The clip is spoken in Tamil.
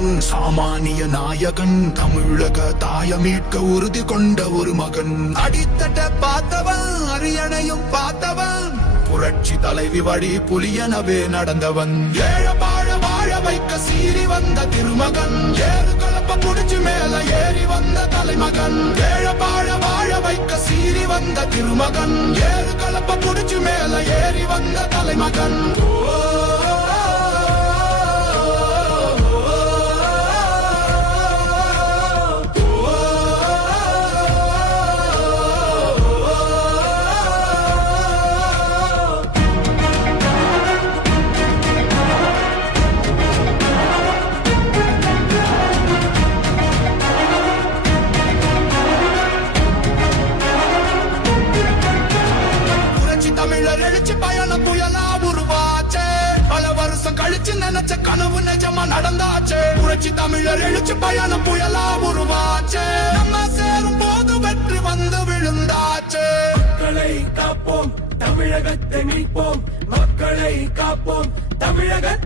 மகன் சாமானிய நாயகன் தமிழக தாய மீட்க உறுதி கொண்ட ஒரு மகன் அடித்தட்ட பார்த்தவன் அரியணையும் பார்த்தவன் புரட்சி தலைவி வழி புலியனவே நடந்தவன் ஏழ வாழ வைக்க சீறி வந்த திருமகன் ஏறு கலப்ப புடிச்சு மேல ஏறி வந்த தலைமகன் ஏழ வாழ வைக்க சீறி வந்த திருமகன் ஏறு கலப்ப புடிச்சு மேல ஏறி வந்த தலைமகன் தமிழர் எழுச்சி பயணம் புயலா உருவாச்சே பல வருஷம் கழிச்சு நினைச்ச கனவு நிஜமா நடந்தாச்சே புரட்சி தமிழர் எழுச்சி பயணம் புயலா உருவாச்சே நம்ம சேரும் போது வெற்றி வந்து விழுந்தாச்சே மக்களை காப்போம் தமிழகத்தை மீட்போம் மக்களை காப்போம் தமிழகத்தை